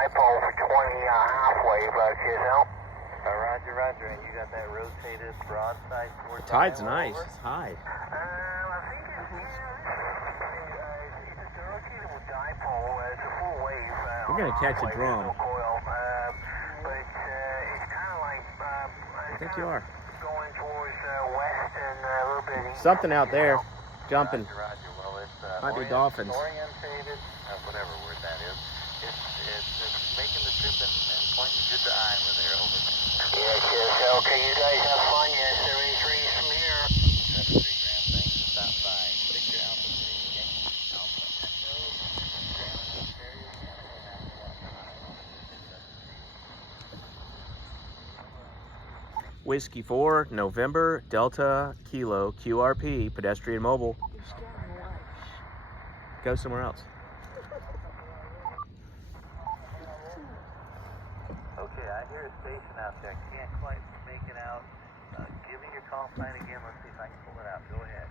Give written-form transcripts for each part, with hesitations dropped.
dipole for 20 halfway, but yourself? Roger, roger. And you got that rotated broadside towards Tide's Iowa nice. over? Tide. I think it's a rotatable dipole. It's a full wave. We're going to catch a drum. No coil, but it's kind of like I think you are. going towards west and a little bit east. Something out there jumping. Roger, roger. Well, it's Might be dolphins. orientated, whatever word that is. It's making the trip and pointing good to Iowa there, over. Yes, yes. Okay, you guys have fun. Yes, 73 from here. 73 gram, thanks to stop by. Victor Alpha 3, Yankee Alpha Echo, Grandma Carrier, Whiskey 4, November, Delta, Kilo, QRP, pedestrian mobile. Go somewhere else. Okay, I hear a station out there. Can't quite make it out. Give me your call sign again. Let's see if I can pull it out. Go ahead.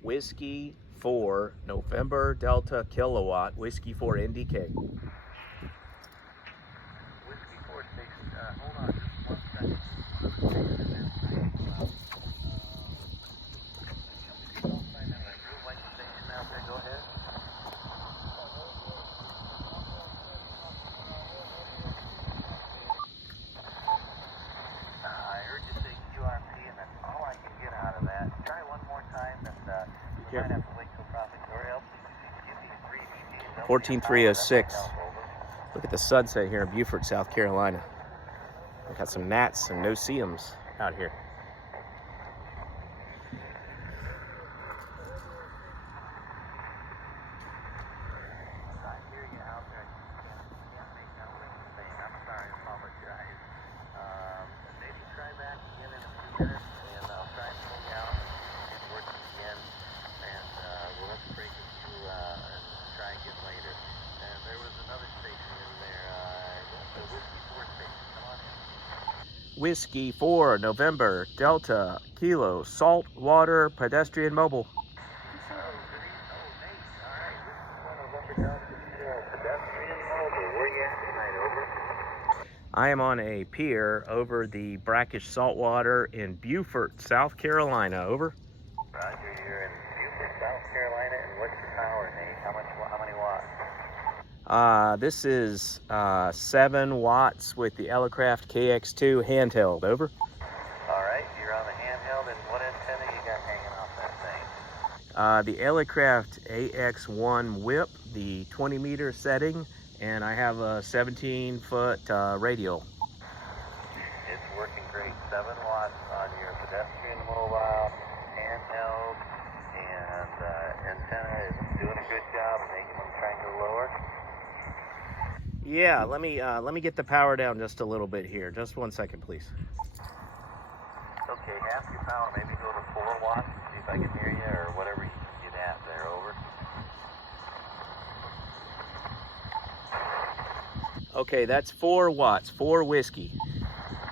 Whiskey 4, November, Delta, Kilowatt, Whiskey 4, NDK. Whiskey 4 station. Hold on just 1 second. Go ahead. I heard you say QRP, and that's all I can get out of that. Try one more time, and we might have to wait till profit, or else give me 3 ETs. 14306. Look at the sunset here in Beaufort, South Carolina. We got some gnats and no-see-ums out here. Whiskey 4, November, Delta, Kilo, saltwater, pedestrian mobile. I am on a pier over the brackish saltwater in Beaufort, South Carolina. Over. Roger, you're in Beaufort, South Carolina, and what's the power, Nate? How many watts? This is 7 watts with the Elecraft KX2 handheld. Over. All right, you're on the handheld, and what antenna you got hanging off that thing? The Elecraft AX1 whip, the 20-meter setting, and I have a 17-foot radial. It's working great. 7 watts on your pedestrian mobile handheld, and antenna is doing a good job making them triangle lower. Yeah, let me get the power down just a little bit here. Just 1 second, please. Okay, half your power. Maybe go to 4 watts and see if I can hear you, or whatever you can get at there. Over. Okay, that's 4 watts, 4 whiskey.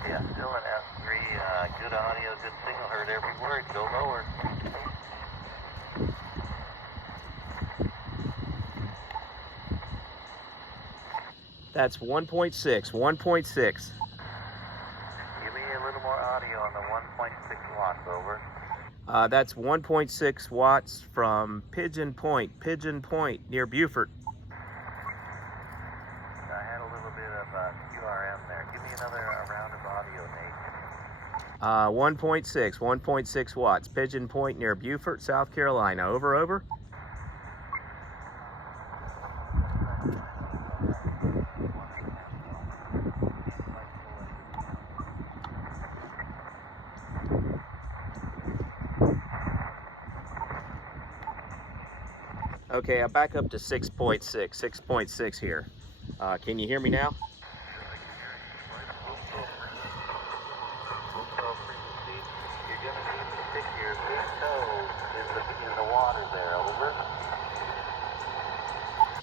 Yeah, still an S3. Good audio, good signal. Heard every word. Go lower. That's 1.6, 1.6. Give me a little more audio on the 1.6 watts. Over. That's 1.6 watts from Pigeon Point near Beaufort. I had a little bit of QRM there. Give me another round of audio, Nate. 1.6 watts, Pigeon Point near Beaufort, South Carolina. Over, over. Okay, I'm back up to 6.6 here. Can you hear me now? You're going to need to stick your big toe in the water there. Over.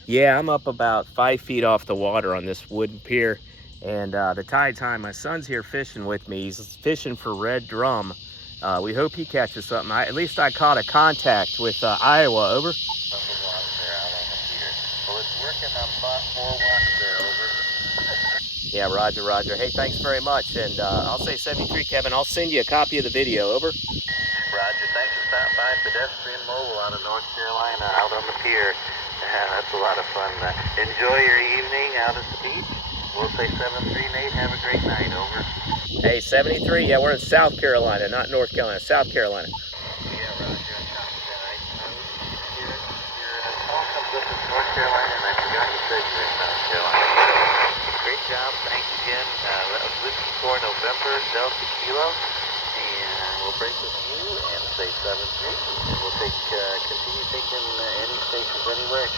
Yeah, I'm up about 5 feet off the water on this wooden pier, and the tide's high. My son's here fishing with me. He's fishing for red drum. We hope he catches something. At least I caught a contact with Iowa. Over. Well, it's working on 4 watts there, over. Yeah, roger, roger. Hey, thanks very much. And I'll say 73, Kevin. I'll send you a copy of the video. Over. Roger, thanks for stopping by Pedestrian Mobile out of North Carolina, out on the pier. That's a lot of fun. Enjoy your evening out at the beach. We'll say 73, Nate. Have a great night. Over. Hey, 73. Yeah, we're in South Carolina, not North Carolina. South Carolina. Yeah, Roger. Your call comes up as North Carolina, and I forgot you said you're in South Carolina. Great job. Thanks again. Looking for November Delta Kilo. And we'll break with you and say 73. And we'll continue taking any stations anywhere.